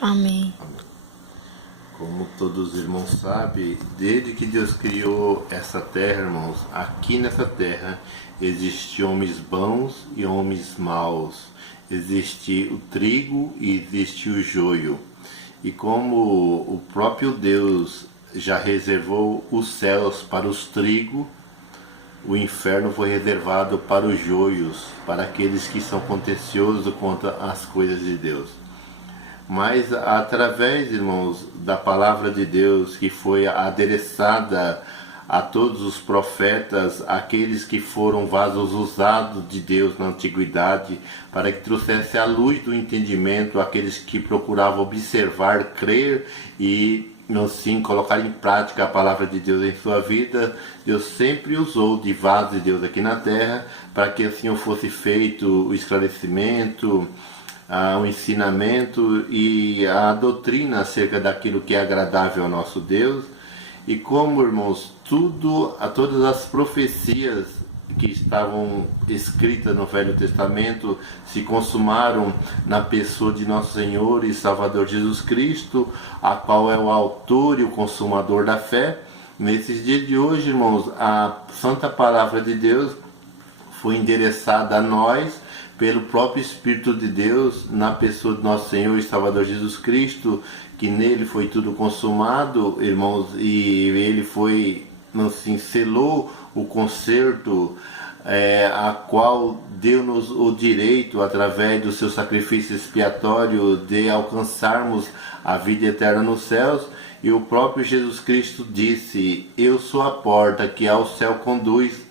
Amém. Como todos os irmãos sabem, desde que Deus criou essa terra, irmãos, aqui nessa terra existem homens bons e homens maus. Existe o trigo e existe o joio. E como o próprio Deus já reservou os céus para os trigos, o inferno foi reservado para os joios, para aqueles que são contenciosos contra as coisas de Deus. Mas através, irmãos, da palavra de Deus que foi adereçada a todos os profetas, aqueles que foram vasos usados de Deus na antiguidade, para que trouxesse a luz do entendimento aqueles que procuravam observar, crer e assim colocar em prática a palavra de Deus em sua vida. Deus sempre usou de vasos de Deus aqui na terra para que assim fosse feito o esclarecimento, o ensinamento e a doutrina acerca daquilo que é agradável ao nosso Deus. E como, irmãos, todas as profecias que estavam escritas no Velho Testamento se consumaram na pessoa de nosso Senhor e Salvador Jesus Cristo, a qual é o autor e o consumador da fé. Nesses dias de hoje, irmãos, a Santa Palavra de Deus foi endereçada a nós pelo próprio Espírito de Deus, na pessoa de nosso Senhor e Salvador Jesus Cristo, que nele foi tudo consumado, irmãos, e ele foi, assim, selou o concerto, a qual deu-nos o direito, através do seu sacrifício expiatório, de alcançarmos a vida eterna nos céus. E o próprio Jesus Cristo disse: eu sou a porta que ao céu conduz.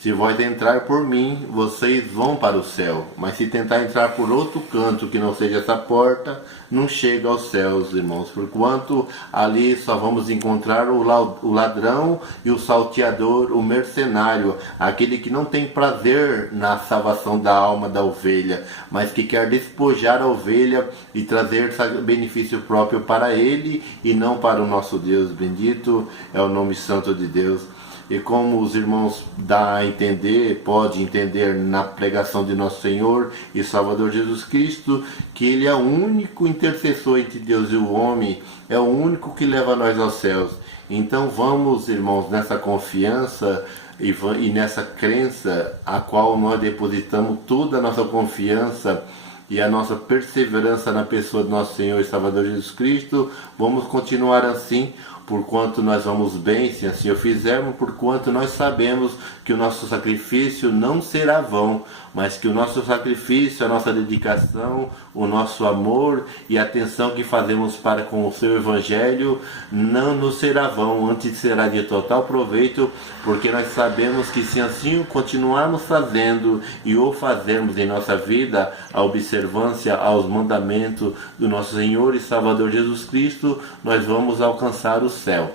Se vós entrar por mim, vocês vão para o céu. Mas se tentar entrar por outro canto que não seja essa porta, não chega aos céus, irmãos. Porquanto ali só vamos encontrar o ladrão e o salteador, o mercenário, aquele que não tem prazer na salvação da alma da ovelha, mas que quer despojar a ovelha e trazer benefício próprio para ele e não para o nosso Deus. Bendito é o nome santo de Deus. E como os irmãos dá a entender, pode entender na pregação de nosso Senhor e Salvador Jesus Cristo, que Ele é o único intercessor entre Deus e o homem, é o único que leva nós aos céus. Então vamos, irmãos, nessa confiança e nessa crença, a qual nós depositamos toda a nossa confiança e a nossa perseverança na pessoa de nosso Senhor e Salvador Jesus Cristo, vamos continuar assim, porquanto nós vamos bem, se assim o fizermos, porquanto nós sabemos que o nosso sacrifício não será vão, mas que o nosso sacrifício, a nossa dedicação, o nosso amor e a atenção que fazemos para com o seu Evangelho não nos será vão, antes será de total proveito, porque nós sabemos que se assim continuarmos fazendo e o fazermos em nossa vida, a observância aos mandamentos do nosso Senhor e Salvador Jesus Cristo, nós vamos alcançar o céu.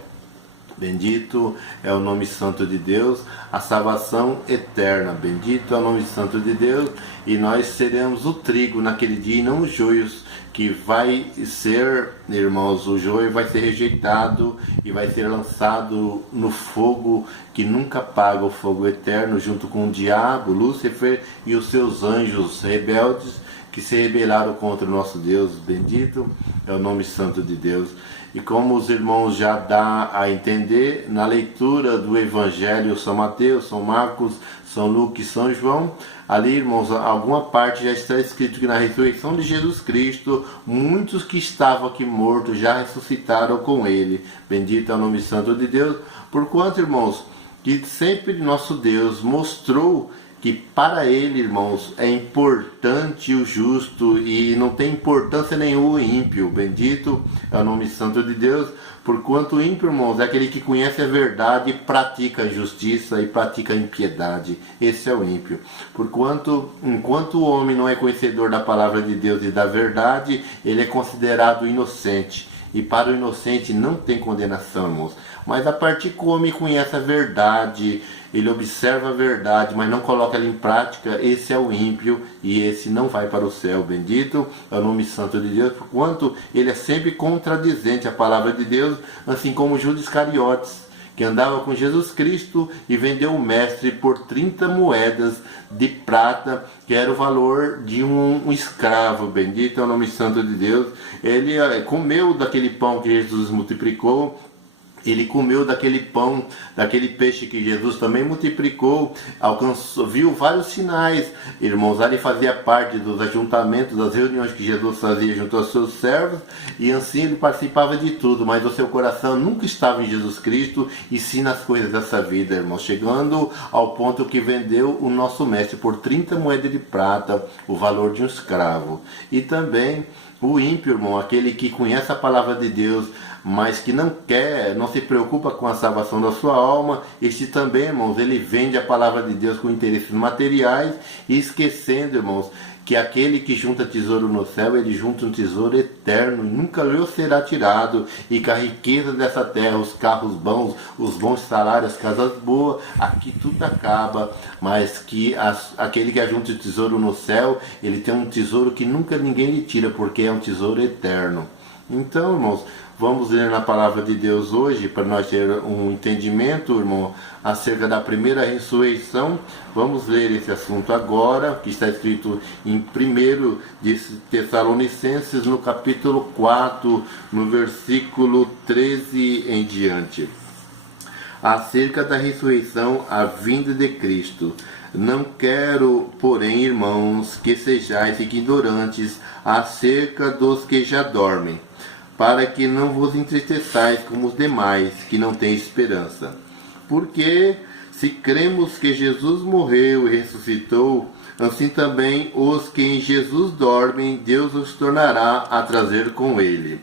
Bendito é o nome santo de Deus, a salvação eterna. Bendito é o nome santo de Deus, e nós seremos o trigo naquele dia e não os joios, que vai ser, irmãos, o joio vai ser rejeitado e vai ser lançado no fogo que nunca apaga, o fogo eterno, junto com o diabo, Lúcifer e os seus anjos rebeldes que se rebelaram contra o nosso Deus. Bendito é o nome santo de Deus. E como os irmãos já dá a entender, na leitura do Evangelho São Mateus, São Marcos, São Lucas e São João, ali, irmãos, alguma parte já está escrito que na ressurreição de Jesus Cristo, muitos que estavam aqui mortos já ressuscitaram com ele. Bendito é o nome santo de Deus. Porquanto, irmãos, que sempre nosso Deus mostrou que para ele, irmãos, é importante o justo e não tem importância nenhuma o ímpio. Bendito é o nome santo de Deus, porquanto o ímpio, irmãos, é aquele que conhece a verdade e pratica a justiça e pratica a impiedade. Esse é o ímpio. Porquanto, enquanto o homem não é conhecedor da palavra de Deus e da verdade, ele é considerado inocente. E para o inocente não tem condenação, irmãos. Mas a partir que o homem conhece a verdade, ele observa a verdade, mas não coloca ela em prática, esse é o ímpio e esse não vai para o céu. Bendito é o nome santo de Deus, porquanto ele é sempre contradizente à palavra de Deus, assim como Judas Iscariotes, que andava com Jesus Cristo e vendeu o mestre por 30 moedas de prata, que era o valor de um escravo. Bendito é o nome santo de Deus. Ele comeu daquele pão que Jesus multiplicou. Ele comeu daquele pão, daquele peixe que Jesus também multiplicou, viu vários sinais. Irmãos, ali fazia parte dos ajuntamentos, das reuniões que Jesus fazia junto aos seus servos, e assim ele participava de tudo, mas o seu coração nunca estava em Jesus Cristo, e sim nas coisas dessa vida, irmãos, chegando ao ponto que vendeu o nosso mestre por 30 moedas de prata, o valor de um escravo. E também o ímpio, irmão, aquele que conhece a palavra de Deus, mas que não se preocupa com a salvação da sua alma, este também, irmãos, ele vende a palavra de Deus com interesses materiais, e esquecendo, irmãos, que aquele que junta tesouro no céu, ele junta um tesouro eterno, e nunca lhe será tirado, e que a riqueza dessa terra, os carros bons, os bons salários, as casas boas, aqui tudo acaba, mas que aquele que ajunta o tesouro no céu, ele tem um tesouro que nunca ninguém lhe tira, porque é um tesouro eterno. Então, irmãos, vamos ler na palavra de Deus hoje, para nós ter um entendimento, irmão, acerca da primeira ressurreição. Vamos ler esse assunto agora, que está escrito em 1 de Tessalonicenses, no capítulo 4, no versículo 13 em diante. Acerca da ressurreição, a vinda de Cristo. Não quero, porém, irmãos, que sejais ignorantes acerca dos que já dormem, para que não vos entristeçais como os demais, que não têm esperança. Porque, se cremos que Jesus morreu e ressuscitou, assim também os que em Jesus dormem, Deus os tornará a trazer com ele.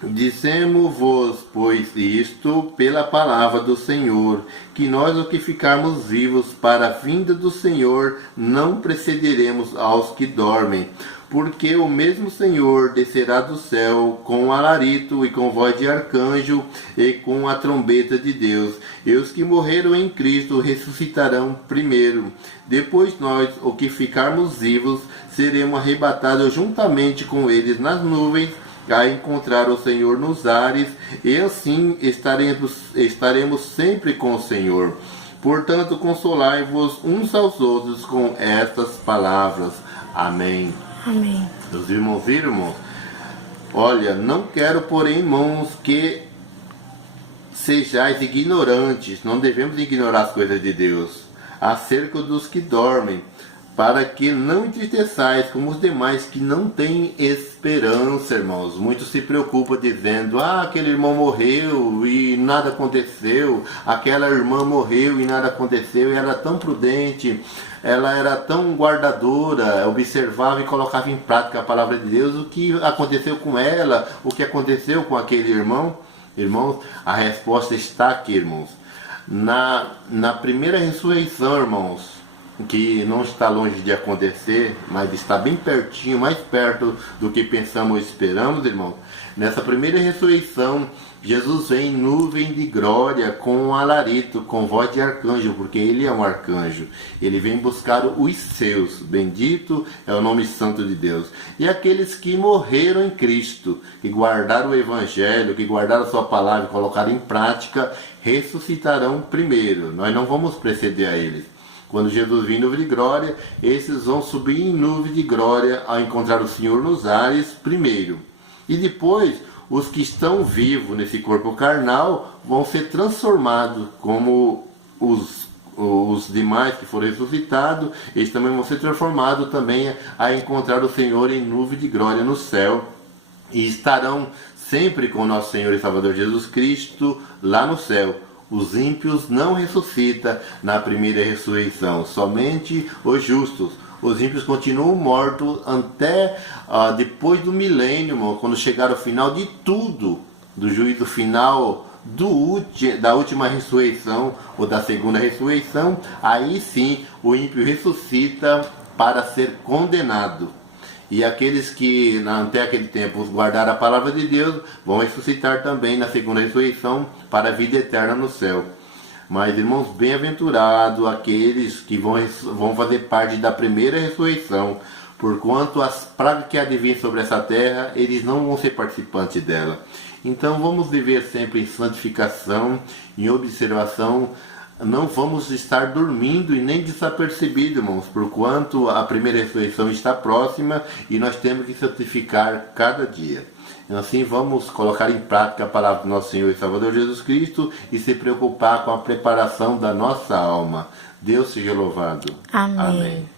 Dissemos-vos, pois, isto pela palavra do Senhor, que nós, os que ficarmos vivos para a vinda do Senhor, não precederemos aos que dormem. Porque o mesmo Senhor descerá do céu com alarido e com voz de arcanjo e com a trombeta de Deus. E os que morreram em Cristo ressuscitarão primeiro. Depois nós, os que ficarmos vivos, seremos arrebatados juntamente com eles nas nuvens, a encontrar o Senhor nos ares, e assim estaremos sempre com o Senhor. Portanto, consolai-vos uns aos outros com estas palavras. Amém. Amém. Meus irmãos e irmãos, olha, não quero, porém, irmãos, que sejais ignorantes, não devemos ignorar as coisas de Deus, acerca dos que dormem, para que não entristeçais como os demais que não têm esperança, irmãos. Muitos se preocupam dizendo, aquele irmão morreu e nada aconteceu, aquela irmã morreu e nada aconteceu, e era tão prudente, ela era tão guardadora, observava e colocava em prática a palavra de Deus. O que aconteceu com ela, o que aconteceu com aquele irmão? Irmãos, a resposta está aqui, irmãos. Na primeira ressurreição, irmãos, que não está longe de acontecer, mas está bem pertinho, mais perto do que pensamos e esperamos, irmãos. Nessa primeira ressurreição, Jesus vem em nuvem de glória, com um alarido, com voz de arcanjo, porque ele é um arcanjo. Ele vem buscar os seus. Bendito é o nome santo de Deus. E aqueles que morreram em Cristo, que guardaram o Evangelho, que guardaram a sua palavra e colocaram em prática, ressuscitarão primeiro. Nós não vamos preceder a eles. Quando Jesus vir em nuvem de glória, esses vão subir em nuvem de glória ao encontrar o Senhor nos ares primeiro. E depois, os que estão vivos nesse corpo carnal vão ser transformados como os demais que foram ressuscitados. Eles também vão ser transformados também a encontrar o Senhor em nuvem de glória no céu. E estarão sempre com o nosso Senhor e Salvador Jesus Cristo lá no céu. Os ímpios não ressuscitam na primeira ressurreição, somente os justos. Os ímpios continuam mortos até depois do milênio, irmão, quando chegar o final de tudo, do juízo final da última ressurreição ou da segunda ressurreição. Aí sim o ímpio ressuscita para ser condenado. E aqueles que até aquele tempo guardaram a palavra de Deus vão ressuscitar também na segunda ressurreição para a vida eterna no céu. Mas, irmãos, bem-aventurados aqueles que vão fazer parte da primeira ressurreição, porquanto as pragas que há de vir sobre essa terra, eles não vão ser participantes dela. Então vamos viver sempre em santificação, em observação, não vamos estar dormindo e nem desapercebidos, irmãos, porquanto a primeira ressurreição está próxima e nós temos que santificar cada dia. Assim vamos colocar em prática a palavra do nosso Senhor e Salvador Jesus Cristo e se preocupar com a preparação da nossa alma. Deus seja louvado. Amém. Amém.